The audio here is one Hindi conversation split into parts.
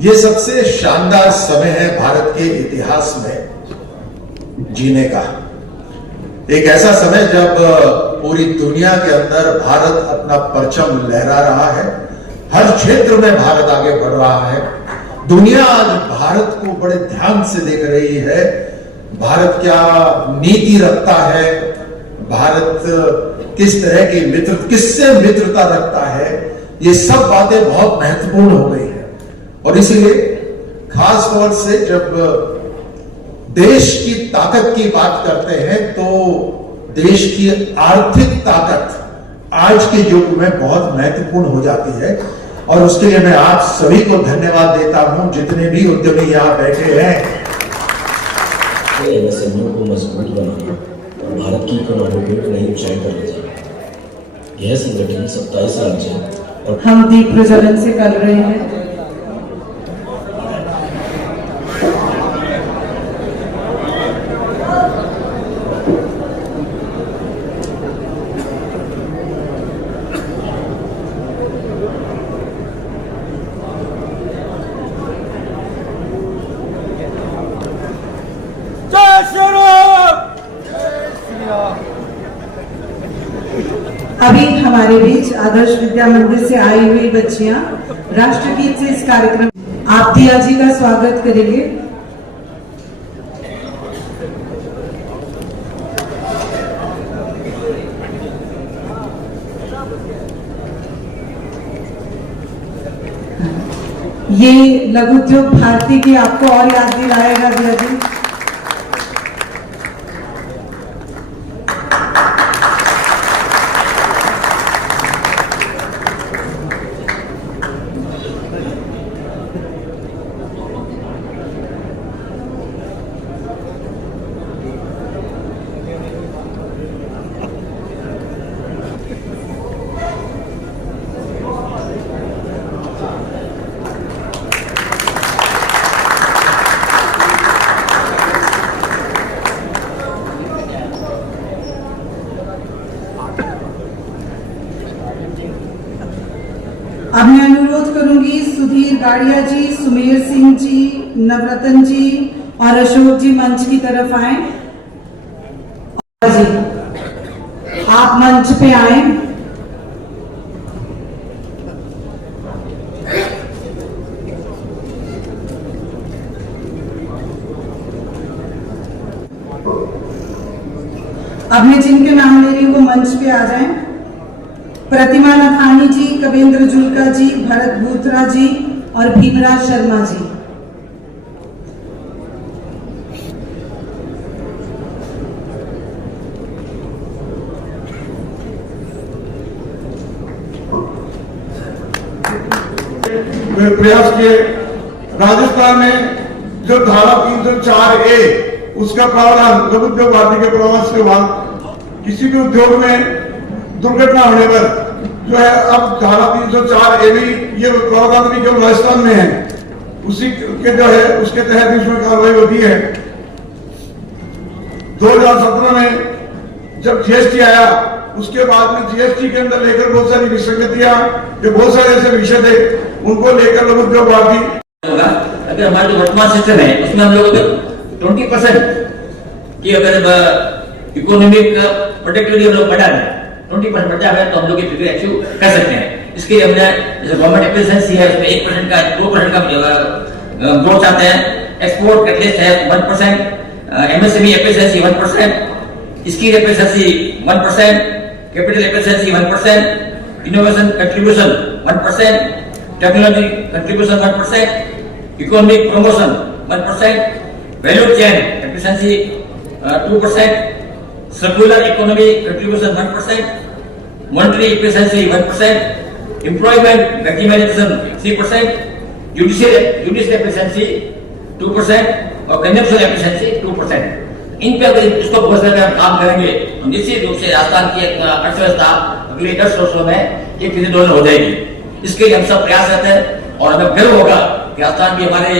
ये सबसे शानदार समय है भारत के इतिहास में जीने का। एक ऐसा समय जब पूरी दुनिया के अंदर भारत अपना परचम लहरा रहा है, हर क्षेत्र में भारत आगे बढ़ रहा है। दुनिया आज भारत को बड़े ध्यान से देख रही है। भारत क्या नीति रखता है, भारत किस तरह की किससे मित्रता रखता है, ये सब बातें बहुत महत्वपूर्ण हो गई है। और इसीलिए खास तौर से जब देश की ताकत की बात करते हैं तो देश की आर्थिक ताकत आज के युग में बहुत महत्वपूर्ण हो जाती है। और उसके लिए मैं आप सभी को धन्यवाद देता हूं, जितने भी उद्यमी यहां बैठे हैं। एमएसएमई को मजबूत बनाना और भारत की इकोनॉमी को नई ऊंचाई पर ले जाना, यह संगठन 27 राज्य और हम दीप प्रज्वलन से कर रहे हैं। अभी हमारे बीच आदर्श विद्या मंदिर से आई हुई बच्चियां राष्ट्रगीत से इस कार्यक्रम आप दिया जी का स्वागत करेंगे। ये लघु उद्योग भारती की आपको और याद दिलाएगा दिया जी। अब मैं अनुरोध करूंगी सुधीर गाड़िया जी, सुमेर सिंह जी, नवरतन जी और अशोक जी मंच की तरफ आए। जी आप मंच पे आए। अब मैं जिनके नाम ले रही हूँ वो मंच पे आ जाएं। प्रतिमा नथानी जी, कविंद्र जुल्का जी, भरत भूत्रा जी और भीमराज शर्मा जी। प्रयास किए। राजस्थान में जो धारा 304A उसका प्रावधान लघु उद्योग भारती के परामर्श के बाद किसी भी उद्योग में दुर्घटना होने पर जो है अब धारा 304A भी ये प्रावधान भी जो राजस्थान में है उसी के जो है उसके तहत इसमें कार्रवाई होती है। 2017 में जब जीएसटी आया उसके बाद में जीएसटी के अंदर लेकर बहुत सारी विसंगतियां, जो बहुत सारे ऐसे विषय थे उनको लेकर लघु उद्योग भारती होगा। अगर हमारा जो वर्तमान सिस्टम है उसमें हम लोग अगर 20% की अगर इकोनॉमिक प्रोडक्टिविटी हम लोग बढ़ा रहे 20% बढ़ा है तो हम लोग ये फिगर अचीव कर सकते हैं। इसके लिए हमने जैसे गवर्नमेंट एफिशिएंसी है उसमें 1% का 2% का ग्रोथ चाहते हैं। एक्सपोर्ट कैटलिस्ट है 1%, MSME efficiency 1%, skill efficiency 1%, capital efficiency 1%, innovation contribution 1%, technology contribution 1%, economic promotion 1%, value chain efficiency 2%, circular economy contribution 1%, monetary efficiency 1%, employment maximisation 3%, judicial efficiency 2% और कंजम्पशन एफिशिएंसी 2%। इन पे अगर इसको बहुत ज्यादा काम करेंगे तो निश्चित रूप से राजस्थान की अर्थव्यवस्था अगले 10 वर्षों में एक फिर डॉलर हो जाएगी। इसके लिए हम सब प्रयास करते हैं और हमें गर्व होगा कि राजस्थान की हमारे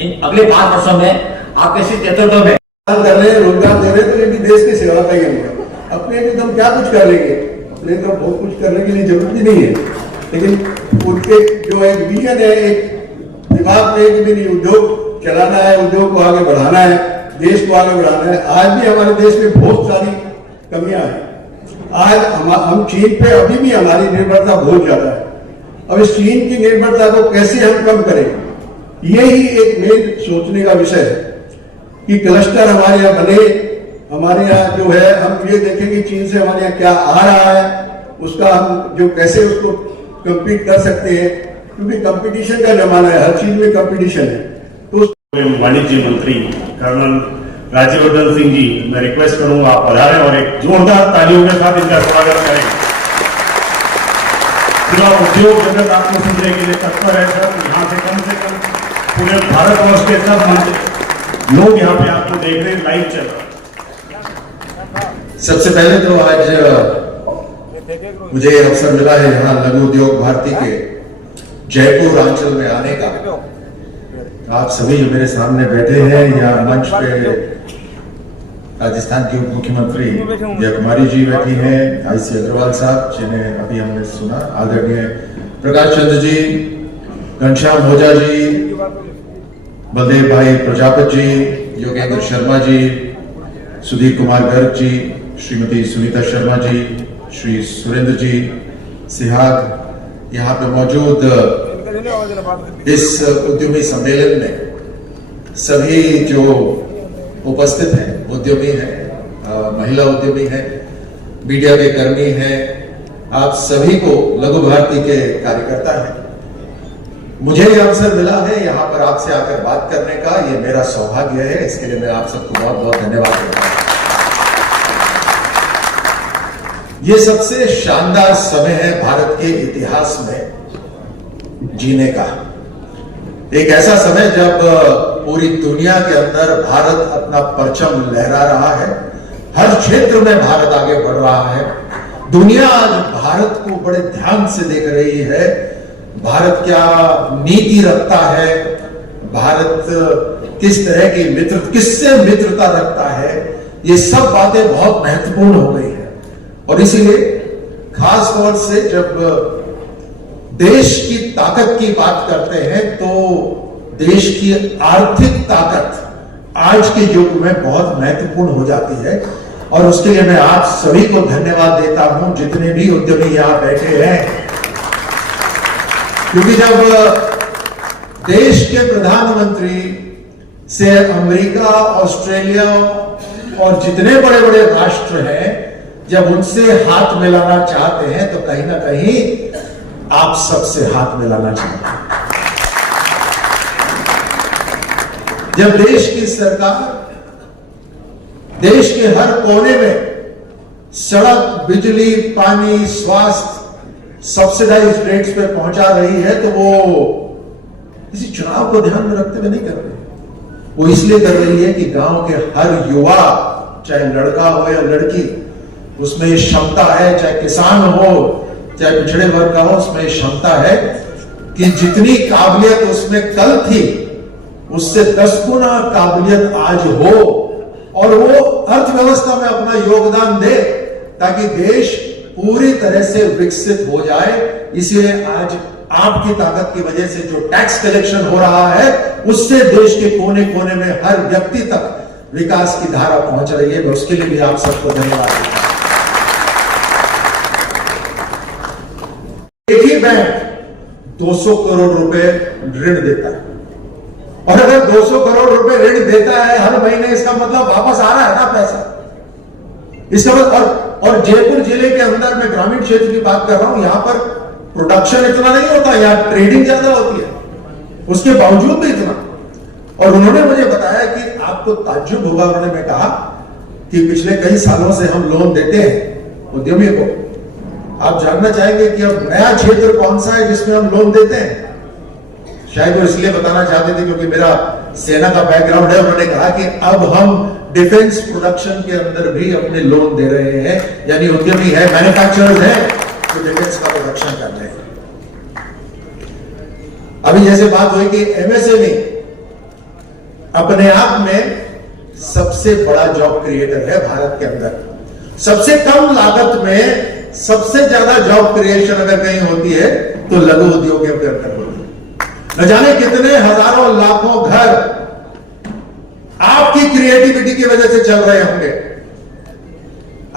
इन अगले 5 वर्षों में आपके इस नेतृत्व में कर रहे हैं, रोजगार दे रहे हैं, तो ये भी देश की सेवा का ही है। अपने लिए तो हम क्या कुछ कर लेंगे, अपने तो बहुत कुछ करने की जरूरत भी नहीं है, लेकिन उनके जो एक विजन है, एक दिमाग में एक भी नहीं, उद्योग चलाना है, उद्योग को आगे बढ़ाना है, देश को आगे बढ़ाना है। आज भी हमारे देश में बहुत सारी कमियां हैं। आज हम चीन पे अभी भी हमारी निर्भरता बहुत ज्यादा है। अब इस चीन की निर्भरता को कैसे हम कम करें, यही एक मेन सोचने का विषय है कि क्लस्टर हमारे यहाँ बने। हमारे यहाँ जो है हम ये देखें कि चीन से हमारे यहाँ क्या आ रहा है, उसका हम जो कैसे उसको कम्पीट कर सकते हैं, क्योंकि कंपटीशन का जमाना है, हर चीज में कंपटीशन है। तो वाणिज्य मंत्री कर्नल राज्यवर्धन सिंह जी, मैं रिक्वेस्ट करूंगा आप पधारें और एक जोरदार तालियों के साथ इनका स्वागत करें। पूरा उद्योग जगत आपको सुनने के लिए तत्पर है सर। यहाँ से कम पूरे भारतवर्ष के सब लोग यहाँ पे आपको देख रहे हैं, लाइव चल रहा है। सबसे पहले तो आज मुझे अवसर मिला है यहाँ लघु उद्योग भारती के जयपुर अंचल में आने का। आप सभी जो मेरे सामने बैठे हैं या मंच पे राजस्थान के उप मुख्यमंत्री जय कुमारी जी बैठी हैं, आईसी अग्रवाल साहब जिन्हें अभी हमने सुना, आदरणीय प्रकाश चंद्र जी, घनश्याम ओझा जी, बलदेव भाई प्रजापत जी, योगेंद्र शर्मा जी, सुधीर कुमार गर्ग जी, श्रीमती सुनीता शर्मा जी, श्री सुरेंद्र जी सिहाग, यहाँ पे मौजूद इस उद्यमी सम्मेलन में सभी जो उपस्थित हैं, उद्यमी हैं, महिला उद्यमी हैं, मीडिया के कर्मी हैं, आप सभी को लघु भारती के कार्यकर्ता हैं। मुझे यह अवसर मिला है यहाँ पर आपसे आकर बात करने का, ये मेरा सौभाग्य है। इसके लिए मैं आप सबको बहुत बहुत धन्यवाद देता हूं। ये सबसे शानदार समय है भारत के इतिहास में जीने का। एक ऐसा समय जब पूरी दुनिया के अंदर भारत अपना परचम लहरा रहा है, हर क्षेत्र में भारत आगे बढ़ रहा है। दुनिया आज भारत को बड़े ध्यान से देख रही है। भारत क्या नीति रखता है, भारत किस तरह की किससे मित्रता रखता है, ये सब बातें बहुत महत्वपूर्ण हो गई है। और इसीलिए खास तौर से जब देश की ताकत की बात करते हैं तो देश की आर्थिक ताकत आज के युग में बहुत महत्वपूर्ण हो जाती है। और उसके लिए मैं आप सभी को धन्यवाद देता हूं, जितने भी उद्यमी यहां बैठे हैं, क्योंकि जब देश के प्रधानमंत्री से अमेरिका, ऑस्ट्रेलिया और जितने बड़े बड़े राष्ट्र हैं, जब उनसे हाथ मिलाना चाहते हैं तो कहीं ना कहीं आप सबसे हाथ मिलाना चाहते हैं। जब देश की सरकार देश के हर कोने में सड़क, बिजली, पानी, स्वास्थ्य सब्सिडाइज रेट्स पे पहुंचा रही है, तो वो किसी चुनाव को ध्यान में रखते हुए नहीं कर रही। वो इसलिए कर रही है कि गांव के हर युवा, चाहे लड़का हो या लड़की, उसमें क्षमता है, चाहे किसान हो चाहे पिछड़े वर्ग का हो, उसमें क्षमता है कि जितनी काबिलियत उसमें कल थी उससे 10 गुना काबिलियत आज हो और वो अर्थव्यवस्था में अपना योगदान दे, ताकि देश पूरी तरह से विकसित हो जाए। इसलिए आज आपकी ताकत की वजह से जो टैक्स कलेक्शन हो रहा है, उससे देश के कोने कोने में हर व्यक्ति तक विकास की धारा पहुंच रही है। उसके लिए भी आप सबको धन्यवाद देता हूं। एक ही बैंक 200 करोड़ रुपए ऋण देता है, और अगर 200 करोड़ रुपए ऋण देता है हर महीने, इसका मतलब वापस आ रहा है ना पैसा। इसका मतलब और जयपुर जिले के अंदर, मैं ग्रामीण क्षेत्र की बात कर रहा हूं, यहां पर प्रोडक्शन इतना नहीं होता, यहां ट्रेडिंग ज्यादा होती है, उसके बावजूद भी इतना। और उन्होंने मुझे बताया कि आपको ताज्जुब होगा, उन्होंने कहा कि पिछले कई सालों से हम लोन देते हैं उद्यमी को। आप जानना चाहेंगे कि अब नया क्षेत्र कौन सा है जिसमें हम लोन देते हैं? शायद वो इसलिए बताना चाहते थे क्योंकि मेरा सेना का बैकग्राउंड है। उन्होंने कहा कि अब हम डिफेंस प्रोडक्शन के अंदर भी अपने लोन दे रहे हैं, यानी उद्यमी है, मैन्युफैक्चरर्स हैं जो डिफेंस का प्रोडक्शन कर रहे हैं। अभी जैसे बात हुई कि एमएसएमई अपने आप में सबसे बड़ा जॉब क्रिएटर है भारत के अंदर। सबसे कम लागत में सबसे ज्यादा जॉब क्रिएशन अगर कहीं होती है तो लघु उद्योगों के अंदर होती है। न जाने कितने हजारों वजह से चल रहे होंगे,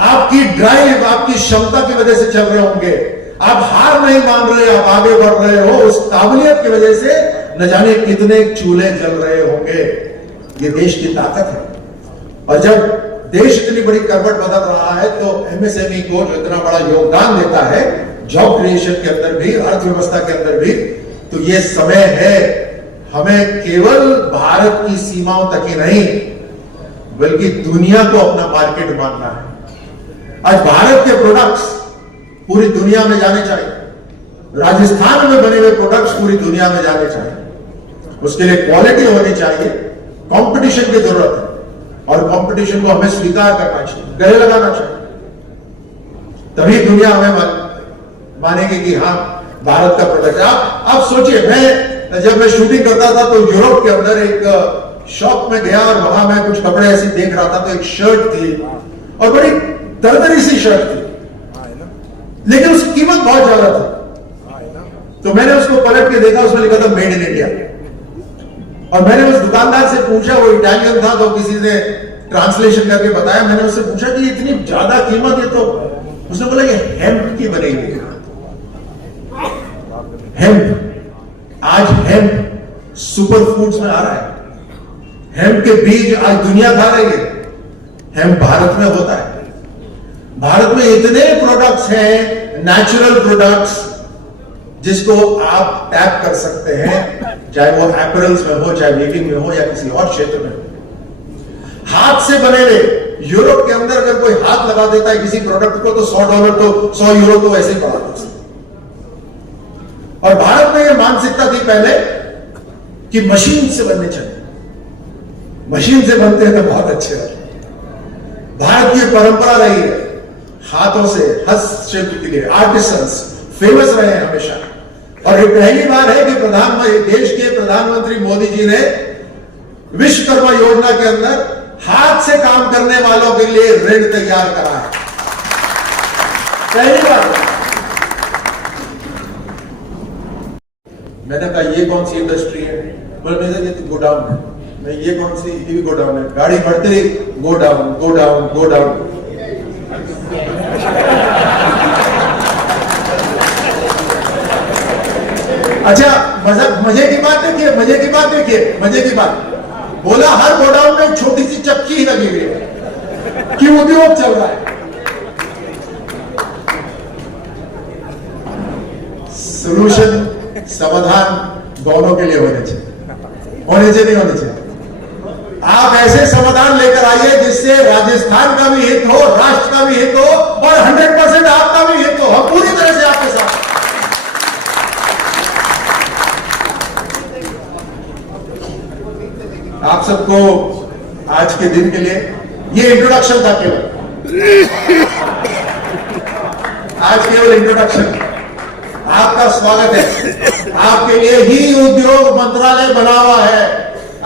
आपकी ड्राइव, आपकी क्षमता की वजह से चल रहे होंगे, आप हार नहीं मान रहे, आप आगे बढ़ रहे हो, उस काबिलियत की वजह से न जाने कितने चूल्हे जल रहे होंगे। ये देश की ताकत है। और जब देश इतनी बड़ी करवट बदल रहा है तो एमएसएमई को जो इतना बड़ा योगदान देता है जॉब क्रिएशन के अंदर भी, अर्थव्यवस्था के अंदर भी, तो ये समय है हमें केवल भारत की सीमाओं तक ही नहीं बल्कि दुनिया को अपना मार्केट मानना है। आज भारत के प्रोडक्ट्स पूरी दुनिया में जाने चाहिए, राजस्थान में बने हुए प्रोडक्ट्स पूरी दुनिया में जाने चाहिए। उसके लिए क्वालिटी होनी चाहिए, कंपटीशन की जरूरत है और कंपटीशन को हमें स्वीकार करना चाहिए, गले लगाना चाहिए, तभी दुनिया हमें मानेगी कि हाँ भारत का प्रोडक्ट। आप सोचिए, जब मैं शूटिंग करता था तो यूरोप के अंदर एक शॉप में गया और वहां मैं कुछ कपड़े ऐसे देख रहा था तो एक शर्ट थी और बड़ी तरतरी सी शर्ट थी, लेकिन उसकी कीमत बहुत ज्यादा थी। तो मैंने उसको पलट के देखा, उसमें लिखा था मेड इन इंडिया। और मैंने उस दुकानदार से पूछा, वो इटालियन था तो किसी ने ट्रांसलेशन करके बताया, मैंने उससे पूछा कि इतनी ज्यादा कीमत है, तो उसने बोला ये हेम्प की बनी हुई है। हेम्प, आज हेम्प सुपर फूड्स में आ रहा है, हेम्प के बीज आज दुनिया खा रही है, हेम्प भारत में होता है। भारत में इतने प्रोडक्ट्स हैं, नेचुरल प्रोडक्ट्स, जिसको आप टैप कर सकते हैं, चाहे वो एपरल्स में हो, चाहे वीविंग में हो या किसी और क्षेत्र में हो। हाथ से बने हुए, यूरोप के अंदर अगर कोई हाथ लगा देता है किसी प्रोडक्ट को तो $100 तो €100 तो ऐसे ही पड़ा था। और भारत में यह मानसिकता थी पहले कि मशीन से बनने चाहिए, मशीन से बनते हैं तो बहुत अच्छे हैं। भारत की परंपरा रही है हाथों से, हस्तशिल्प के लिए आर्टिसंस फेमस रहे हैं हमेशा। और ये पहली बार है कि देश के प्रधानमंत्री मोदी जी ने विश्वकर्मा योजना के अंदर हाथ से काम करने वालों के लिए ऋण तैयार करा है, पहली बार। मैंने कहा ये कौन सी इंडस्ट्री है? बोले ये तो गोडाउन है। मैं ये कौन सी? ये भी गोडाउन है। गाड़ी बढ़ते रही, गोडाउन गोडाउन गोडाउन। अच्छा, मजे की बात देखिए, मजे की बात देखिए, मजे की बात। बोला हर गोडाउन में एक छोटी सी चक्की ही लगी हुई है कि उद्योग चल रहा है। सोल्यूशन, समाधान दोनों के लिए होने चाहिए, नहीं होने चाहिए। आप ऐसे समाधान लेकर आइए जिससे राजस्थान का भी हित हो, राष्ट्र का भी हित हो और 100% आपका भी हित हो। हम पूरी तरह से आपके साथ। आप सबको आज के दिन के लिए ये इंट्रोडक्शन था, केवल आज केवल इंट्रोडक्शन। आपका स्वागत है। आपके लिए ही उद्योग मंत्रालय बना हुआ है,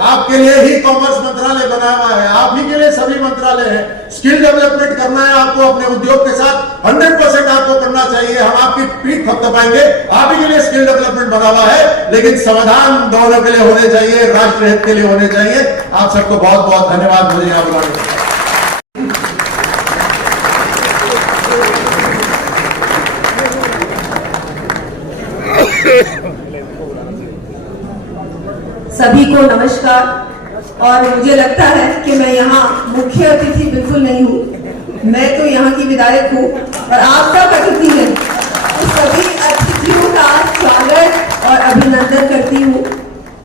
आपके लिए ही कॉमर्स मंत्रालय बना हुआ है, आप ही के लिए सभी मंत्रालय है। स्किल डेवलपमेंट करना है आपको अपने उद्योग के साथ, 100% आपको करना चाहिए। हम आपकी पीठ थपथपाएंगे, आप ही के लिए स्किल डेवलपमेंट बना हुआ है, लेकिन समाधान दोनों के लिए होने चाहिए, राष्ट्र हित के लिए होने चाहिए। आप सबको बहुत बहुत धन्यवाद मुझे यहां बुलाने के लिए। सभी को नमस्कार। और मुझे लगता है कि मैं यहाँ मुख्य अतिथि बिल्कुल नहीं हूँ, मैं तो यहाँ की विधायक हूँ और आप सब अतिथि हैं। सभी